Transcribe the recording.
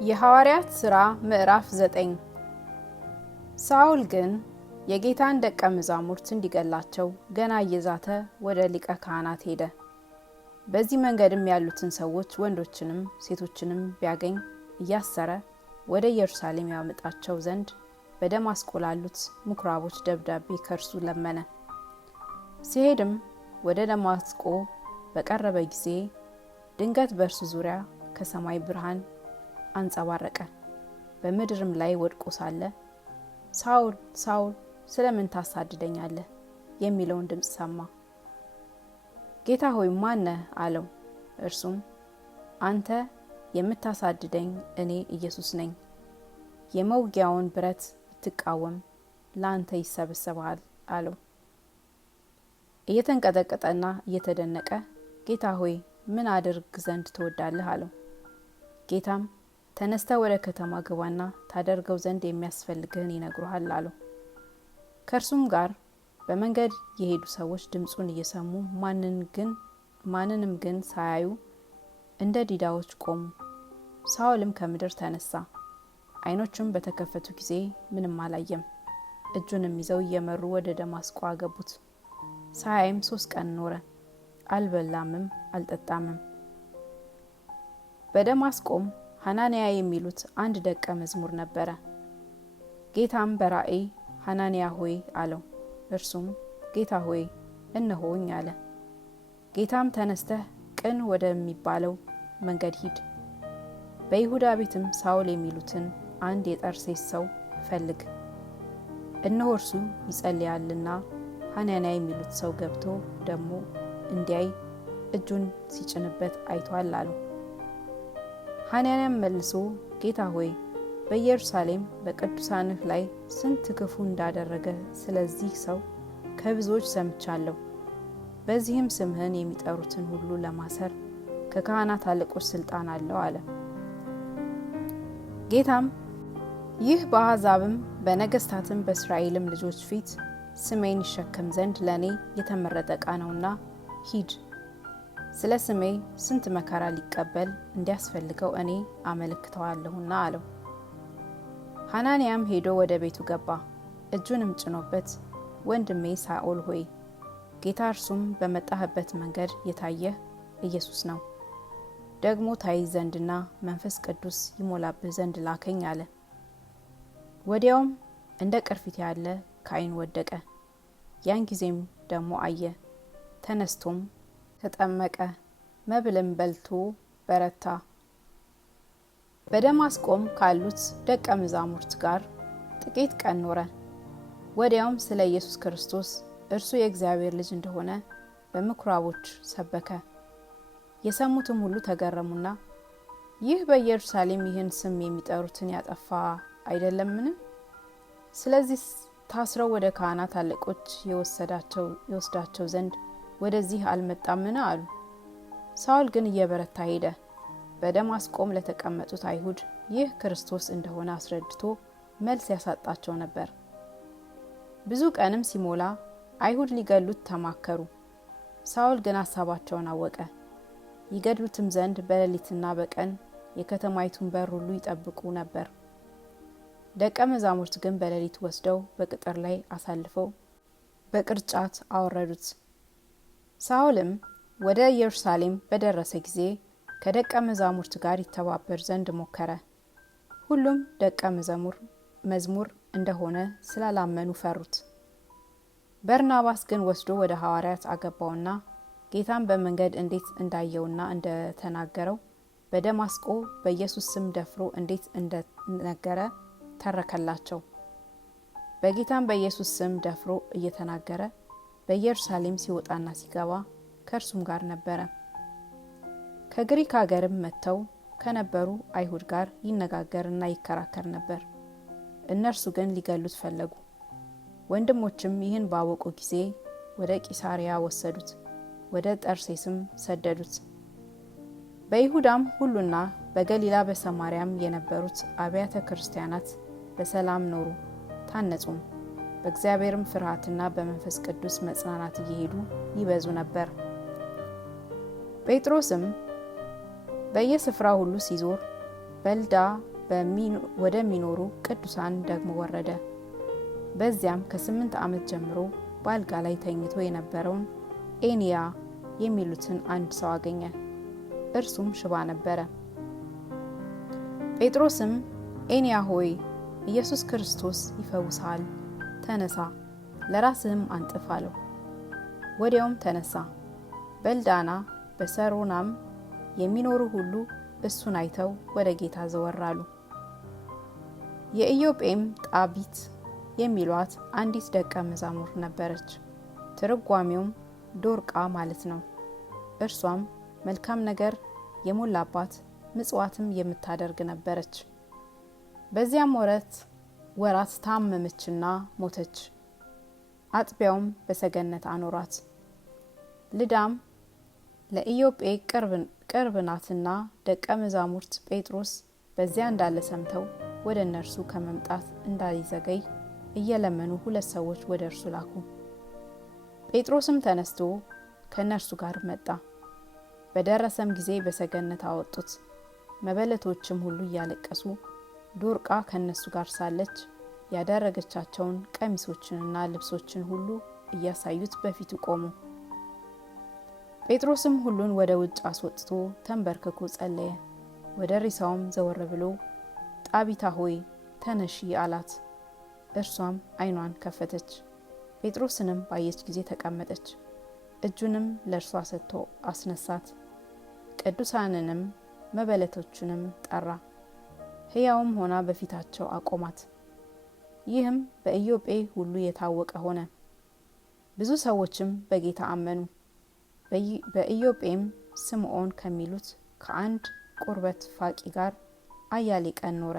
የሐዋርያት ሥራ ምዕራፍ 9። ሳውል ግን የጌታን ደቀ መዛሙርት እንዲገላቸው ገና እየዛተ ወደ ሊቀ ካህናት ሄደ። በዚህ መንገድም ያሉትን ሰዎች ወንዶችንም ሴቶችንም ቢያገኝ እያሰረ ወደ ኢየሩሳሌም ያመጣቸው ዘንድ በደማስቆ ላሉት ምኩራቦች ደብዳቤ ከእርሱ ለመነ። ሲሄድም ወደ ደማስቆ በቀረበ ጊዜ ድንገት በእርሱ ዙሪያ ከሰማይ ብርሃን አንጸባረቀ። በምድርም ላይ ወድቆ ሳለ ሳውል ሳውል ስለምን ታሳድደኛለህ የሚለውን ድምፅ ሰማ። ጌታ ሆይ ማን ነህ አለው። እርሱም አንተ የምታሳድደኝ እኔ ኢየሱስ ነኝ። የመውጊያውን ብረት ብትቃወም ለአንተ ይሰበሰብሃል አለው። እየተንቀጠቀጠና እየተደነቀ ጌታ ሆይ ምን አድርግ ዘንድ ትወዳለህ አለው። ጌታም ተነስተህ ወደ ከተማ ግባና ታደርገው ዘንድ የሚያስፈልግህን ይነግሩሃል አለው። ከእርሱም ጋር በመንገድ የሄዱ ሰዎች ድምፁን እየሰሙ ማንንም ግን ሳያዩ እንደ ዲዳዎች ቆሙ። ሳውልም ከምድር ተነሳ፣ ዓይኖቹም በተከፈቱ ጊዜ ምንም አላየም። እጁንም ይዘው እየመሩ ወደ ደማስቆ አገቡት። ሳያይም 3 ቀን ኖረ፣ አልበላምም አልጠጣምም። በደማስቆም ሐናንያ የሚሉት አንድ ደቀ መዝሙር ነበረ። ጌታም በራእይ ሐናንያ ሆይ አለው። እርሱም ጌታ ሆይ እነሆኝ አለ። ጌታም ተነስተህ ቅን ወደሚባለው መንገድ ሂድ፣ በይሁዳ ቤትም ሳውል የሚሉትን አንድ የጠርሴስ ሰው ፈልግ፣ እነሆ እርሱ ይጸልያልና ሐናንያ የሚሉት ሰው ገብቶ ደግሞ እንዲያይ እጁን ሲጭንበት አይቷል አለው። ሐናንያም መልሶ ጌታ ሆይ በኢየሩሳሌም በቅዱሳንህ ላይ ስንት ክፉ እንዳደረገ ስለዚህ ሰው ከብዙዎች ሰምቻለሁ። በዚህም ስምህን የሚጠሩትን ሁሉ ለማሰር ከካህናት አለቆች ስልጣን አለው አለ። ጌታም ይህ በአሕዛብም በነገሥታትም በእስራኤልም ልጆች ፊት ስሜን ይሸከም ዘንድ ለእኔ የተመረጠ ዕቃ ነውና ሂድ፣ ስለ ስሜ ስንት መከራ ሊቀበል እንዲያስፈልገው እኔ አመለክተዋለሁና አለው። ሐናንያም ሄዶ ወደ ቤቱ ገባ፣ እጁንም ጭኖበት ወንድሜ ሳኦል ሆይ ጌታ እርሱም በመጣህበት መንገድ የታየህ ኢየሱስ ነው፣ ደግሞ ታይ ዘንድና መንፈስ ቅዱስ ይሞላብህ ዘንድ ላከኝ አለ። ወዲያውም እንደ ቅርፊት ያለ ከዓይኑ ወደቀ። ያን ጊዜም ደግሞ አየ። ተነስቶም ተጠመቀ፣ መብልም በልቶ በረታ። በደማስቆም ካሉት ደቀ መዛሙርት ጋር ጥቂት ቀን ኖረ። ወዲያውም ስለ ኢየሱስ ክርስቶስ እርሱ የእግዚአብሔር ልጅ እንደሆነ በምኩራቦች ሰበከ። የሰሙትም ሁሉ ተገረሙና ይህ በኢየሩሳሌም ይህን ስም የሚጠሩትን ያጠፋ አይደለምን? ስለዚህ ታስረው ወደ ካህናት አለቆች የወስዳቸው ዘንድ ወደዚህ አልመጣምን አሉ። ሳውል ግን እየበረታ ሄደ። በደማስቆም ለተቀመጡት አይሁድ ይህ ክርስቶስ እንደሆነ አስረድቶ መልስ ያሳጣቸው ነበር። ብዙ ቀንም ሲሞላ አይሁድ ሊገሉት ተማከሩ። ሳውል ግን ሐሳባቸውን አወቀ። ይገድሉትም ዘንድ በሌሊትና በቀን የከተማይቱን በር ሁሉ ይጠብቁ ነበር። ደቀ መዛሙርት ግን በሌሊት ወስደው በቅጥር ላይ አሳልፈው በቅርጫት አወረዱት። ሳውልም ወደ ኢየሩሳሌም በደረሰ ጊዜ ከደቀ መዛሙርት ጋር ይተባበር ዘንድ ሞከረ። ሁሉም ደቀ መዝሙር እንደሆነ ስላላመኑ ፈሩት። በርናባስ ግን ወስዶ ወደ ሐዋርያት አገባውና ጌታን በመንገድ እንዴት እንዳየውና እንደተናገረው በደማስቆ በኢየሱስ ስም ደፍሮ እንዴት እንደነገረ ተረከላቸው። በጌታም በኢየሱስ ስም ደፍሮ እየተናገረ በኢየሩሳሌም ሲወጣና ሲገባ ከእርሱም ጋር ነበረ። ከግሪክ ሀገርም መጥተው ከነበሩ አይሁድ ጋር ይነጋገርና ይከራከር ነበር። እነርሱ ግን ሊገሉት ፈለጉ። ወንድሞችም ይህን ባወቁ ጊዜ ወደ ቂሳሪያ ወሰዱት፣ ወደ ጠርሴስም ሰደዱት። በይሁዳም ሁሉና በገሊላ በሰማርያም የነበሩት አብያተ ክርስቲያናት በሰላም ኖሩ፣ ታነጹም። በእግዚአብሔርም ፍርሃትና በመንፈስ ቅዱስ መጽናናት እየሄዱ ይበዙ ነበር። ጴጥሮስም በየስፍራው ሁሉ ሲዞር በልዳ ወደሚኖሩ ቅዱሳን ደግሞ ወረደ። በዚያም ከ8 ዓመት ጀምሮ በአልጋ ላይ ተኝቶ የነበረውን ኤንያ የሚሉትን አንድ ሰው አገኘ። እርሱም ሽባ ነበረ። ጴጥሮስም ኤንያ ሆይ ኢየሱስ ክርስቶስ ይፈውስሃል፣ ተነሳ፣ ለራስህም አንጥፍ አለው። ወዲያውም ተነሳ። በልዳና በሰሮናም የሚኖሩ ሁሉ እሱን አይተው ወደ ጌታ ዘወር አሉ። የኢዮጴም ጣቢት የሚሏት አንዲት ደቀ መዛሙርት ነበረች። ትርጓሜውም ዶርቃ ማለት ነው። እርሷም መልካም ነገር የሞላባት ምጽዋትም የምታደርግ ነበረች። በዚያም ወራት ታመመችና ሞተች። አጥቢያውም በሰገነት አኖራት። ልዳም ለኢዮጴ ቅርብ ናትና ደቀ መዛሙርት ጴጥሮስ በዚያ እንዳለ ሰምተው ወደ እነርሱ ከመምጣት እንዳይዘገይ እየለመኑ 2 ሰዎች ወደ እርሱ ላኩ። ጴጥሮስም ተነስቶ ከእነርሱ ጋር መጣ። በደረሰም ጊዜ በሰገነት አወጡት። መበለቶችም ሁሉ እያለቀሱ ዶርቃ ከእነሱ ጋር ሳለች ያደረገቻቸውን ቀሚሶችንና ልብሶችን ሁሉ እያሳዩት በፊቱ ቆሙ። ጴጥሮስም ሁሉን ወደ ውጭ አስወጥቶ ተንበርክኮ ጸለየ። ወደ ሬሳውም ዘወር ብሎ ጣቢታ ሆይ ተነሺ አላት። እርሷም ዓይኗን ከፈተች። ጴጥሮስንም ባየች ጊዜ ተቀመጠች። እጁንም ለእርሷ ሰጥቶ አስነሳት። ቅዱሳንንም መበለቶቹንም ጠራ፣ ሕያውም ሆና በፊታቸው አቆማት። ይህም በኢዮጴ ሁሉ የታወቀ ሆነ። ብዙ ሰዎችም በጌታ አመኑ። በኢዮጴም ስምዖን ከሚሉት ከአንድ ቁርበት ፋቂ ጋር አያሌ ቀን ኖረ።